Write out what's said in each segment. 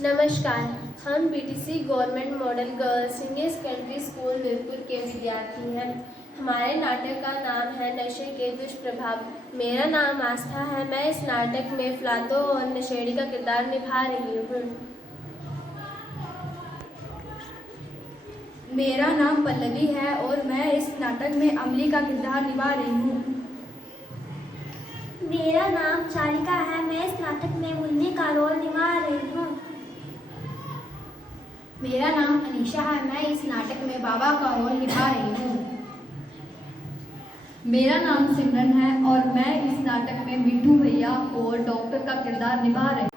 नमस्कार। हम BTC government model girls senior secondary school Mirpur के विद्यार्थी हैं। हमारे नाटक का नाम है नशे के दुष्प्रभाव। मेरा नाम आस्था है। मैं इस नाटक में फ्लातो और नशेड़ी का किरदार निभा रही हूँ। मेरा नाम पल्लवी है और मैं इस नाटक में अमली का किरदार निभा रही हूँ। मेरा नाम चारिका है। मैं इस नाटक में मुन्नी का रोल निभा रही हूँ। मेरा नाम अनीशा है। मैं इस नाटक में बाबा का रोल निभा रही हूँ। मेरा नाम सिमरन है और मैं इस नाटक में मिट्टू भैया और डॉक्टर का किरदार निभा रही हूँ।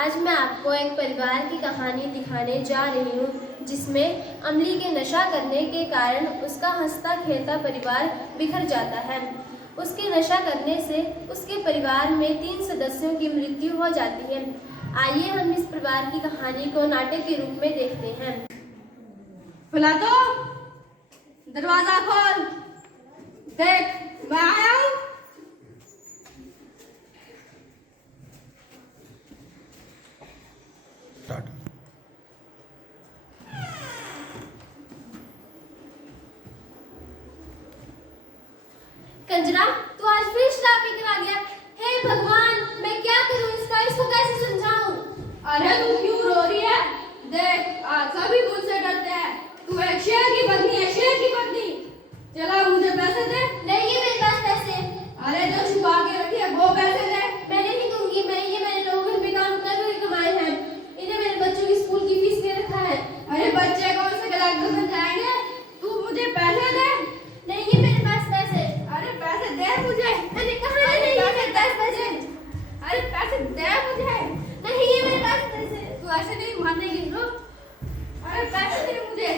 आज मैं आपको एक परिवार की कहानी दिखाने जा रही हूँ, जिसमें अमली के नशा करने के कारण उसका हंसता खेलता परिवार बिखर जाता है। उसके नशा करने से उसके परिवार में 3 सदस्यों की मृत्यु हो जाती है। आइए हम इस परिवार की कहानी को नाटक के रूप में देखते हैं। फ्लातो, दरवाजा खोल। देख, मैं आया हूँ। कंजरा, तू आज फिर शराब पीकर आ गया। हे भगवान, मैं क्या करूं इसको कैसे समझाऊं? अरे तू क्यों रो रही है? देख, आज सभी मुझसे डरते हैं। तू एक शेर की पत्नी है, शेर की पत्नी। चला, मुझे पैसे दे। नहीं है मेरे पास पैसे। अरे जो छुपा के रखी है वो पैसे दे। मैं नहीं दूंगी। मैंने लोगों घर पे काम करके कमाए हैं। इन्हें मेरे बच्चों की स्कूल की फीस दे रखा है। अरे बच्चे कौन से गलत बन जाएंगे? तू मुझे पैसे दे। नहीं है मेरे पास पैसे। अरे पैसे दे मुझे। मैंने कहा नहीं है मेरे पास पैसे। अरे पैसे दे मुझे। नहीं है मेरे पास पैसे। तू ऐसे नहीं मानेगी। रुक। अरे पैसे दे मुझे।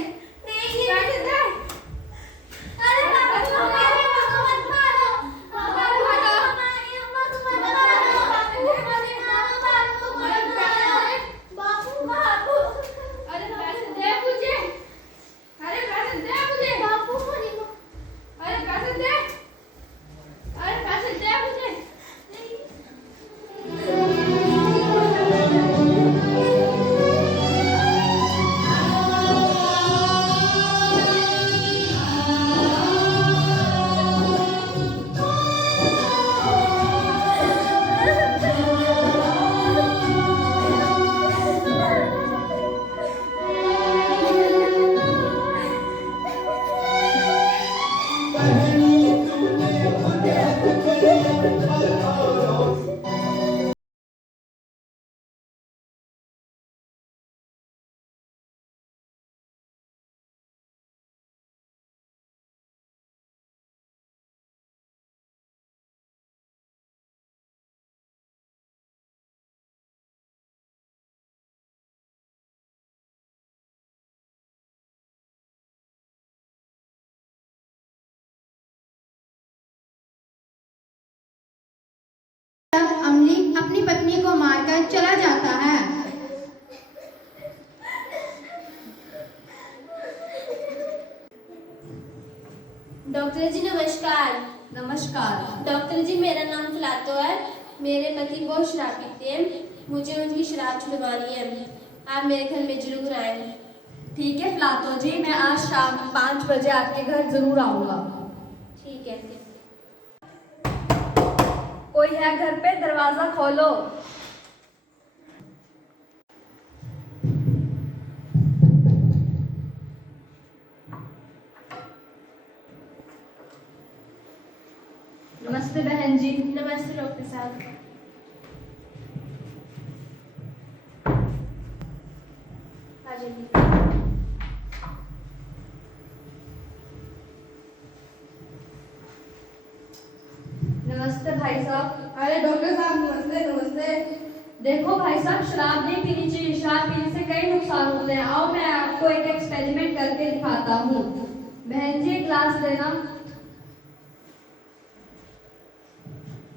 नहीं है। पैसे दे। अरे पापा, तुम हमारे पापा मत मारो। पापा तुम हटो। बापू। अरे पैसे दे मुझे। अरे पैसे दे मुझे। बापू अरे पैसे दे। अरे पैसे दे मुझे। अमली अपनी पत्नी को मारकर चला जाता है। डॉक्टर जी नमस्कार। नमस्कार। डॉक्टर जी, मेरा नाम फ्लातो है। मेरे पति बहुत शराब पीते हैं। मुझे उनकी शराब छुड़वानी है। आप मेरे घर में जरूर आए। ठीक है फ्लातो जी, मैं आज शाम 5 बजे आपके घर जरूर आऊँगा। ठीक है। कोई है घर पे? दरवाजा खोलो। नमस्ते बहन जी। नमस्ते डॉक्टर साहब। आ जाइए। नमस्ते भाई साहब। अरे डॉक्टर साहब, नमस्ते नमस्ते। देखो भाई साहब, शराब नहीं पीनी चाहिए। शराब पीने से कई नुकसान होते हैं। आओ मैं आपको एक एक्सपेरिमेंट करके दिखाता हूँ। बहन जी ग्लास लेना।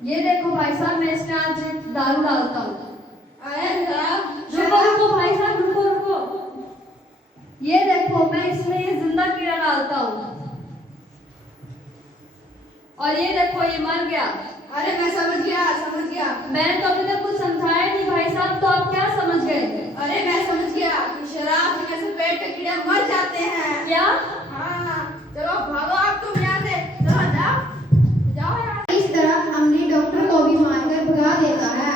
ये देखो भाई साहब, मैं इसमें आज दारू डालता हूँ। अरे साहब, रुको भाई साहब, रुको। ये देखो, मैं इसमें ये जिंदा कीड़ा डालता हूँ और ये देखो ये मर गया। अरे मैं समझ गया समझ गया। मैंने तो अभी तक कुछ समझाया नहीं भाई साहब, तो आप क्या समझ गए? अरे मैं समझ गया कि शराब पीने से पेट के कीड़े मर जाते हैं। क्या? हाँ चलो भागो आप तुम यहाँ से, चलो जाओ जाओ यहाँ से। इस तरह अमली डॉक्टर को भी मारकर भगा देता है।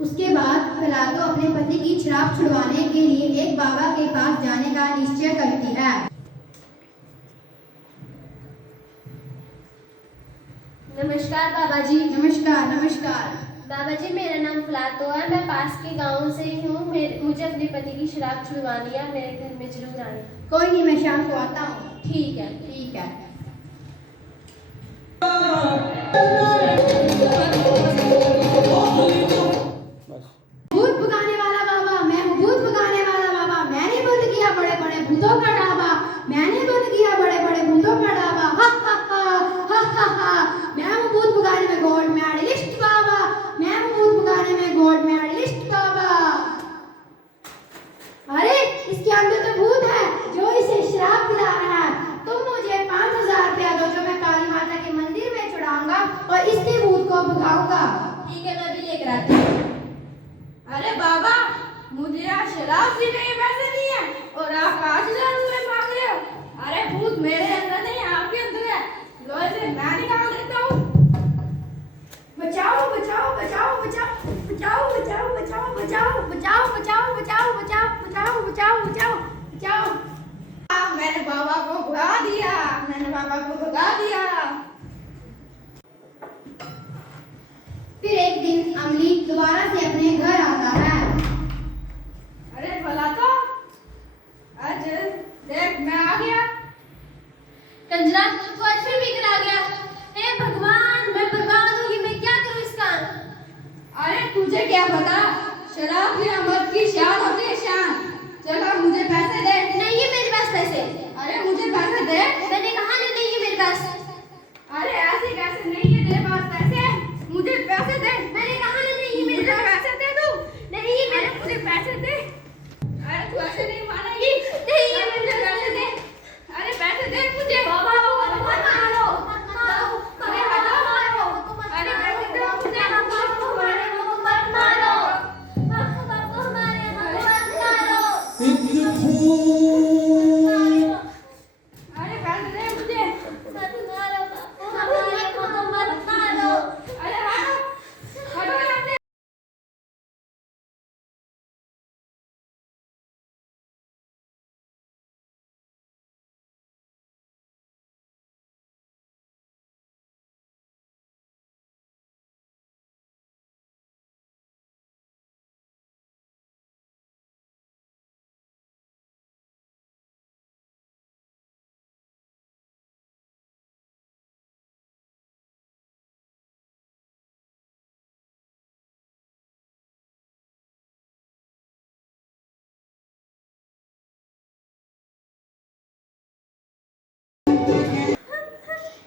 उसके बाद फलातो अपने पति की शराब छुड़वाने के लिए एक बाबा के पास जाने का निश्चय करती है। नमस्कार बाबा जी। नमस्कार नमस्कार। बाबा जी मेरा नाम फलातो है, मैं पास के गांव से ही हूँ। मुझे अपने पति की शराब छुड़वानी है, मेरे घर में जरूर आए। कोई नहीं, मैं शाम को आता हूँ। ठीक है। ठीक है। भूत भगाने वाला बाबा, मैं हूँ भूत भगाने वाला बाबा। मैंने बंद किया बड़े बड़े भूतों का ढाबा। मैंने बंद किया बड़े बड़े भूतों का ढाबा। हा हा हा हा हा। मैं हूँ भूत भगाने में गोल्ड मेडलिस्ट बाबा। मैं हूँ भूत भगाने में गोल्ड मेडलिस्ट बाबा। अरे इसके अंदर तो भूत है जो इसे शराब पिला रहा है। तुम मुझे 5000 रुपया दो जो मैं काली माता के मंदिर में चढ़ाऊंगा और इससे भूत को भगाऊंगा। ठीक है, मैं भी लेकर आती हूँ। अरे बाबा मुझे यहाँ शराब पीने के पैसे नहीं है और आप 5000 रुपए मांग रहे हो। अरे भूत मेरे अंदर नहीं आपके अंदर है, लो इसे मैं निकाल देता हूँ। बचाओ बचाओ बचाओ बचाओ बचाओ बचाओ बचाओ बचाओ बचाओ बचाओ बचाओ बचाओ बचाओ बचाओ बचाओ बचाओ। मैंने बाबा को भगा दिया, मैंने बाबा को भगा दिया। फिर एक दिन अमली दोबारा से अपने घर आता है। अरे भला तो आज देख मैं आ गया। कंजरा तू आज फिर भी आ गया। हे भगवान, मैं बर्बाद होगी, मैं क्या करूँ इसका? अरे तुझे क्या पता, शराब की मर्द की शान होती है शान। चलो मुझे पैसे दे। नहीं है मेरे पास पैसे। अरे मुझे पैसे दे। मैंने कहा ना नहीं है मेरे पास। अरे ऐसे कैसे नहीं है तेरे पास पैसे, मुझे पैसे दे। मैंने कहा ना नहीं है मेरे मुझे पास। पैसे दे तू। नहीं है मेरे अरे मुझे पैसे दे। अरे तू ऐसे नहीं मानेगी। नहीं है मुझे पैसे दे। अरे पैसे दे मुझे। बाबा मत मारो, मत मारो, अरे हटाओ। अरे पैसे दे मुझे। बापू हमारे को मत मारो, बापू हमारे को मत मारो। अरे पैसे दे मुझे। मत मारो बापू हमारे को मत मारो। अरे हटो हटो यहाँ से।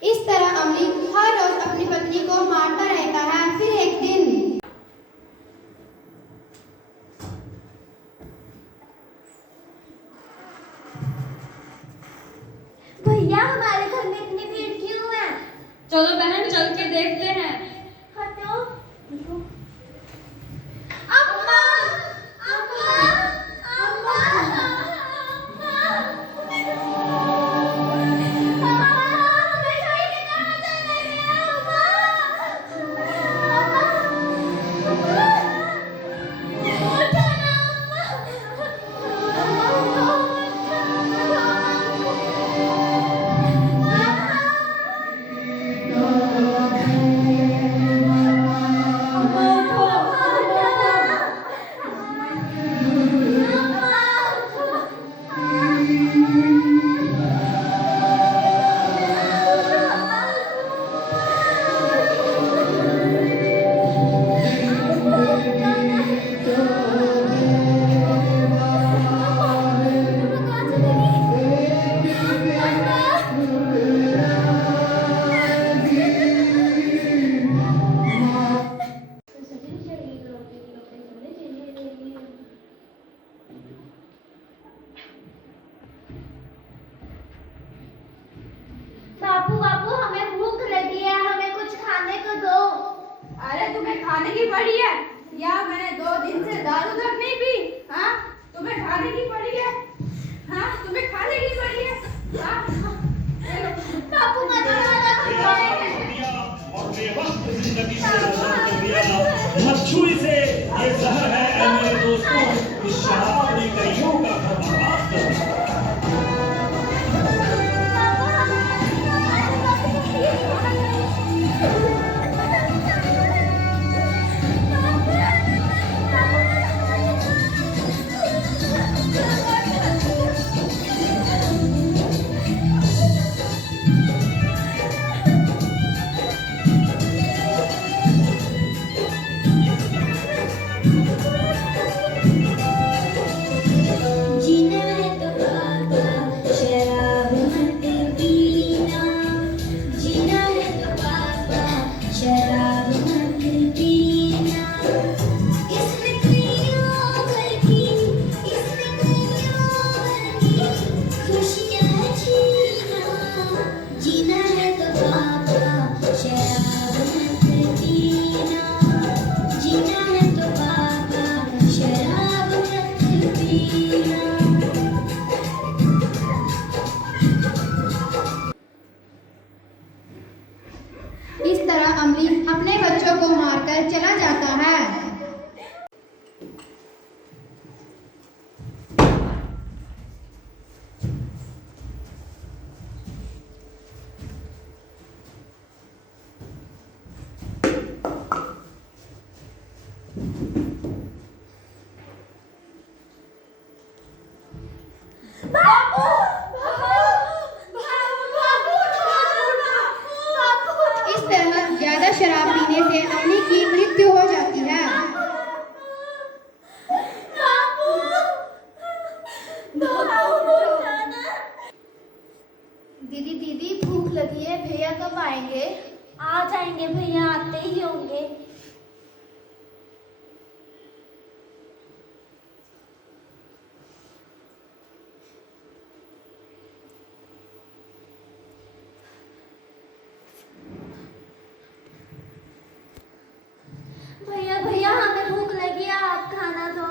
इस तरह अमली हर रोज अपनी पत्नी को मारता रहता है। फिर एक दिन भैया हमारे घर में इतनी भीड़ क्यों है? चलो बहन चल के देखते हैं। हटो। अम्मा, अम्मा, अम्मा, हमें छोड़ के कहाँ चले गए अम्मा? उठो ना अम्मा। खाने की पड़ी है या मैंने 2 दिन से दारू तक नहीं पी? हाँ, तुम्हें खाने की पड़ी है? हाँ, तुम्हें खाने की पड़ी है? हाँ, बापू मत और बेवक्त जिंदगी से गुजर कर दिया। मच्छुई से ये जहर है ऐ मेरे दोस्तों, इस शराब ने कईयों का घर बर्बाद कर दिया। जीना है तो बाबा शराब मत पीना, जीना है तो बाबा शराब मत पीना। इसमें कईयों भर की, इसमें कईयों भर की खुशियाँ जीना, जीना है तो बाबा शराब मत पीना, जीना है तो बाबा शराब मत पीना। इस तरह अमली अपने बच्चों को मारकर चला जाता है। इस तरह ज्यादा शराब पीने से अमली की मृत्यु हो जाती है। दीदी दीदी भूख लगी है, भैया कब आएंगे? आ जाएंगे भैया, आते ही होंगे। भैया भैया हमें भूख लगी है, आप खाना दो।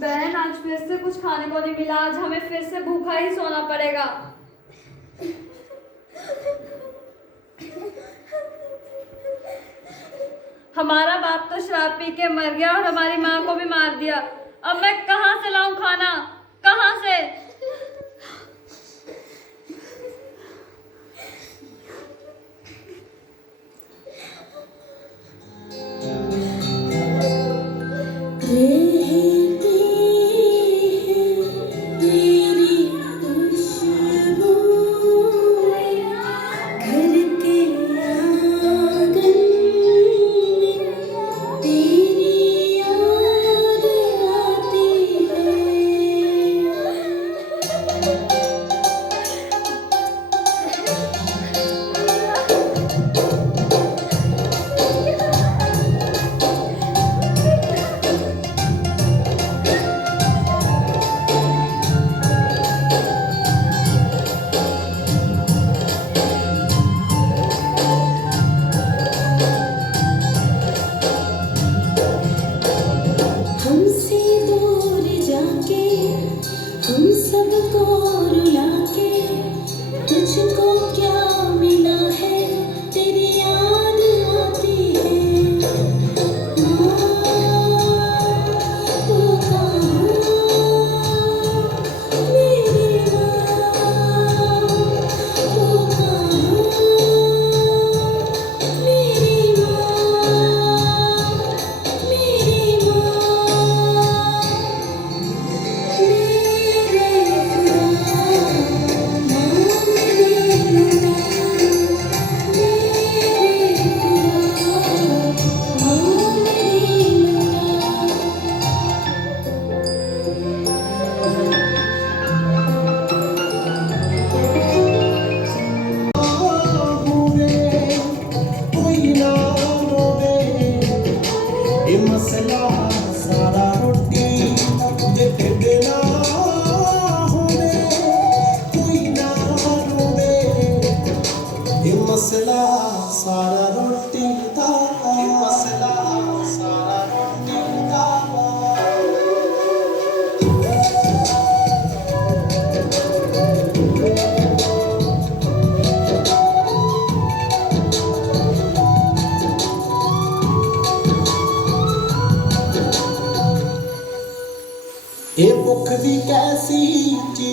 बहन आज फिर से कुछ खाने को नहीं मिला, आज हमें फिर से भूखा ही सोना पड़ेगा। हमारा बाप तो शराब पी के मर गया और हमारी माँ को भी मार दिया। अब मैं कहाँ से लाऊं खाना, कहाँ से? तेरी याद आती है।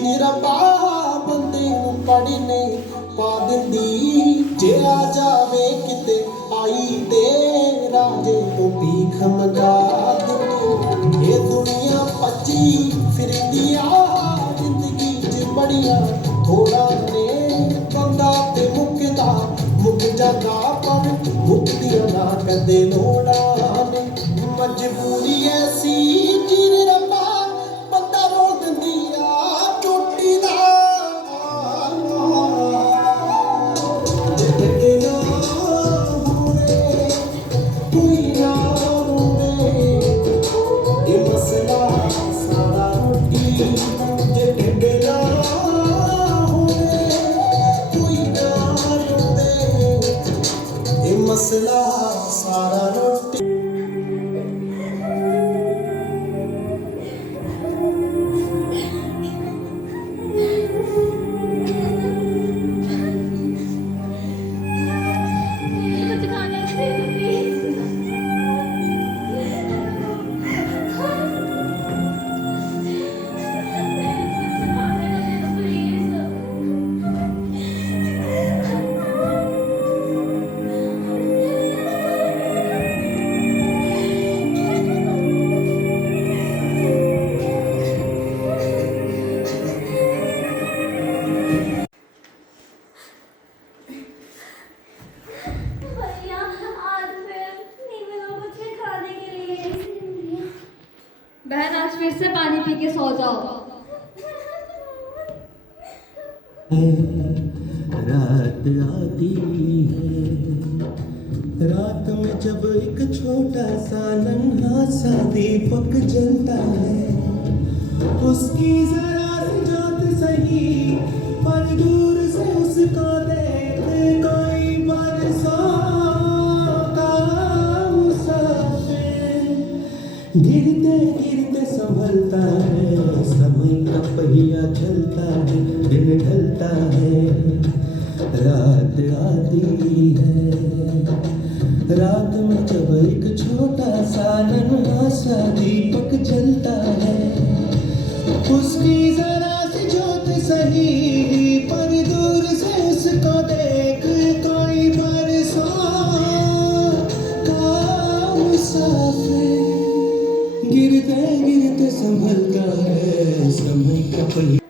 ਹੀਰ ਰੱਬਾ ਬੰਦੇ ਨੂੰ ਪੜੀ ਨੇ ਪਾ ਦਿੰਦੀ ਜੇ ਆ ਜਾਵੇ ਕਿਤੇ ਆਈ ਤੇ ਰਾਜੇ ਤੋਂ ਭੀਖ ਮੰਗਾ ਦਿੰਦੀ ਇਹ ਦੁਨੀਆ ਭੱਜੀ ਫਿਰਦੀ ਆ ਜ਼ਿੰਦਗੀ 'ਚ ਬੜੀਆਂ ਥੋੜਾ ਨੇ ਬੰਦਾ ਤੇ ਮੁੱਕਦਾ ਮੁੱਕ ਜਾਂਦਾ ਪਰ ਮੁੱਕਦੀਆਂ ਨਾ ਕਦੇ ਲੋੜਾਂ ਨੇ ਮਜਬੂਰੀ ਐਸੀ ਜੀਰ ਰੱਬਾ ਬੰਦਾ ਰੋਲ ਦਿੰਦੀ ਆ ਚੋਟੀ ਦਾ ਜੇ ਨਾ ਹੋਵੇ ਕੋਈ ਨਾ ਰੋਵੇ ਇਹ ਮਸਲਾ ਸਾਰਾ ਰੋਟੀ ਜੇ ਨਾ ਹੋਵੇ ਕੋਈ ਨਾ ਰੋਵੇ ਇਹ ਮਸਲਾ ਸਾਰਾ ਰੋਟੀ कुछ खाने दे दो प्लीज भैया आज फिर नींबू लोग कुछ खाने के लिए बहन आज फिर से पानी पी के सो जाओ। रात आती है रात में जब एक छोटा सा नन्हा सा दीपक जलता है उसकी जरा सी जोत सही पर दूर से उसको देख कोई बरसों का मुसाफिर गिरते गिरते संभलता है समय का पहिया चलता है दिन ढलता है रात आती है रात में जब एक छोटा सा नन्हा सा दीपक जलता है उसकी जरा सी जोत सही पर दूर से उसको देख कोई बरसों का मुसाफिर गिरते गिरते संभलता है समय का पहिया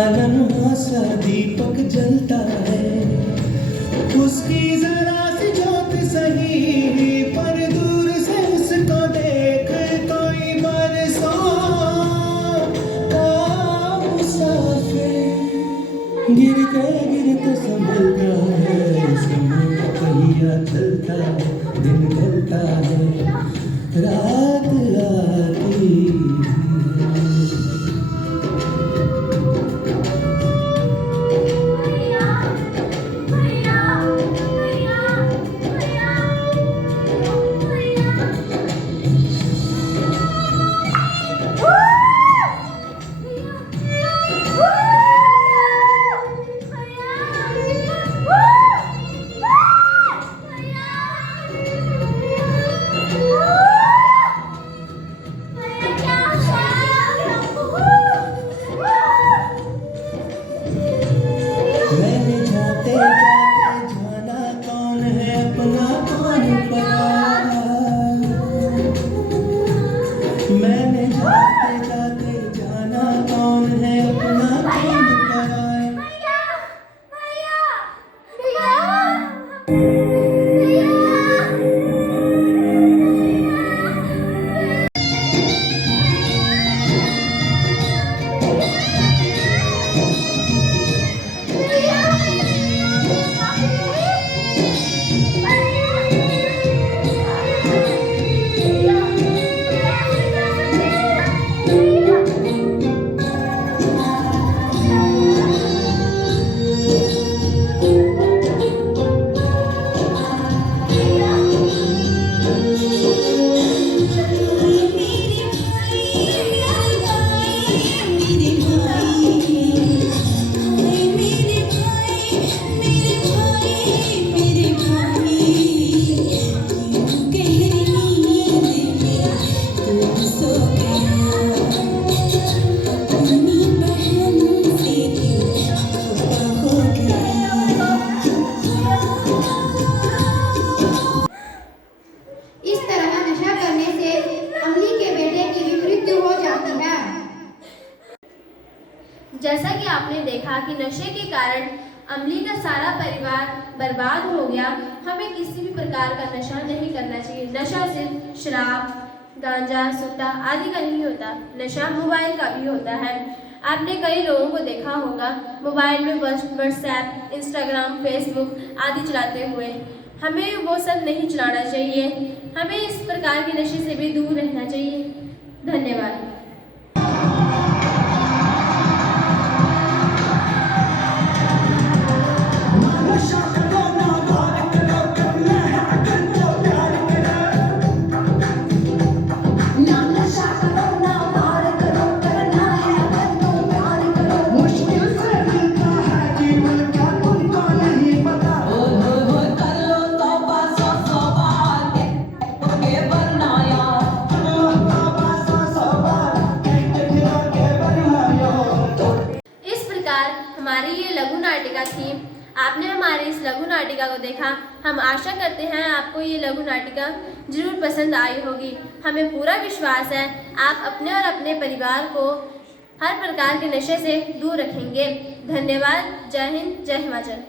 नन्हा सा दीपक जलता है, उसकी जरा सी ज्योत सही, पर दूर से उसको देख कोई बरसों का मुसाफिर गिरते गिरते संभलता है, समय का पहिया चलता है, दिन ढलता है, रात आती जैसा कि आपने देखा कि नशे के कारण अमली का सारा परिवार बर्बाद हो गया। हमें किसी भी प्रकार का नशा नहीं करना चाहिए। नशा सिर्फ शराब, गांजा, सुट्टा आदि का नहीं होता, नशा मोबाइल का भी होता है। आपने कई लोगों को देखा होगा मोबाइल में व्हाट्सएप, इंस्टाग्राम, फेसबुक आदि चलाते हुए। हमें वो सब नहीं चलाना चाहिए। हमें इस प्रकार के नशे से भी दूर रहना चाहिए। धन्यवाद। आपने हमारी इस लघु नाटिका को देखा। हम आशा करते हैं आपको ये लघु नाटिका जरूर पसंद आई होगी। हमें पूरा विश्वास है आप अपने और अपने परिवार को हर प्रकार के नशे से दूर रखेंगे। धन्यवाद। जय हिंद, जय हिमाचल।